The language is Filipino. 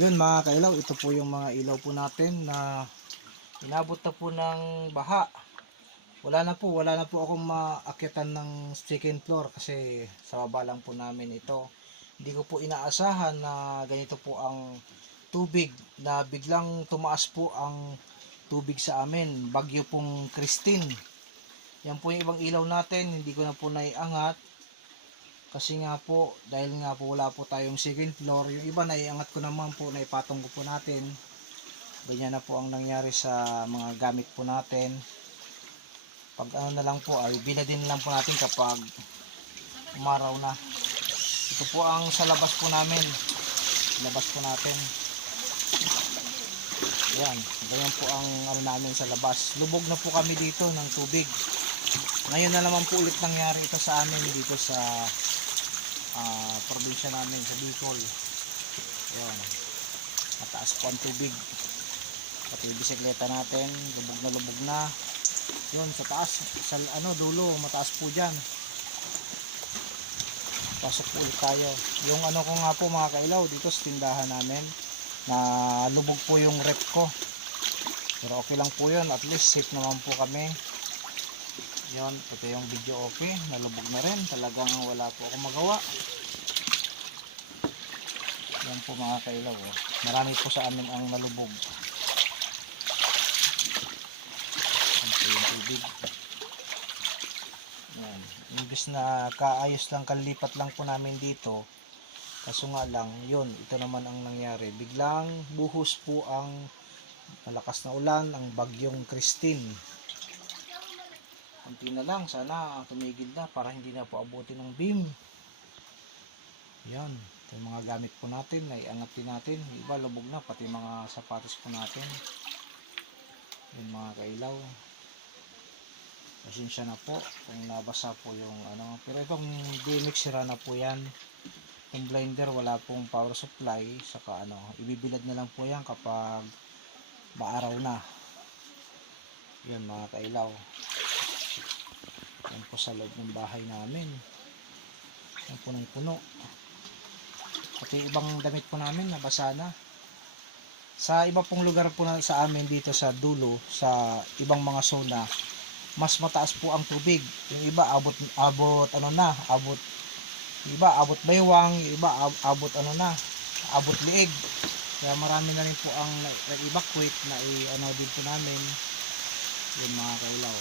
Yun mga kailaw, ito po yung mga ilaw po natin na inabot na po ng baha. Wala na po, wala na po akong maakyatan ng second floor kasi sa baba lang po namin ito. Hindi ko po inaasahan na ganito po ang tubig na biglang tumaas po ang tubig sa amin. Bagyo pong Christine. Yan po yung ibang ilaw natin, hindi ko na po naiangat kasi nga po, dahil nga po wala po tayong second floor, yung iba naiangat ko naman po, naipatong ko po natin. Ganyan na po ang nangyari sa mga gamit po natin. Pag ano na lang po, ay binadin lang po natin kapag umaraw na. Ito po ang sa labas po namin. Labas po natin. Yan, ganyan po ang ano namin sa labas. Lubog na po kami dito ng tubig. Ngayon na naman po ulit nangyari ito sa amin dito sa ah, probinsya namin sa Bicol. Yan. Mataas po ang tubig. Pati bisikleta natin, lubog na lubog na. Yun, sa taas, sa ano, dulo, mataas po dyan. Pasok po ulit tayo. Yung ano ko nga po mga kailaw, dito sa tindahan namin, na lubog po yung rep ko. Pero okay lang po yun, at least safe naman po kami. Yun, ito yung video okay, nalubog na rin. Talagang wala po akong magawa. Yan po mga kailaw. Oh. Marami po sa amin ang nalubog. Yan po yung tubig. Yan. Imbis na kaayos lang, kalipat lang po namin dito. Kaso nga lang, yun, ito naman ang nangyari. Biglang buhos po ang malakas na ulan, ang bagyong Christine. Kunti na lang, sana tumigil na para hindi na po abutin ng beam. Yan, yung mga gamit po natin, naiangat din natin. Iba lubog na, pati mga sapatos po natin. Yung mga kailaw. Pasensya na po kung nabasa po yung ano. Pero itong DMX sira na po yan. Yung blinder wala pong power supply. Saka ano, ibibilad na lang po yan kapag maaraw na. Yan mga kailaw. Sa loob ng bahay namin. Yan punong-puno. Pati ibang damit po namin nabasa na. Sa iba pong lugar po na, sa amin dito sa dulo, sa ibang mga zona, mas mataas po ang tubig. Yung iba abot abot ano na, abot iba abot baywang, iba ab- abot ano na, abot liig. Kaya marami na rin po ang nag-evacuate na i ano dito namin yung mga kailaw.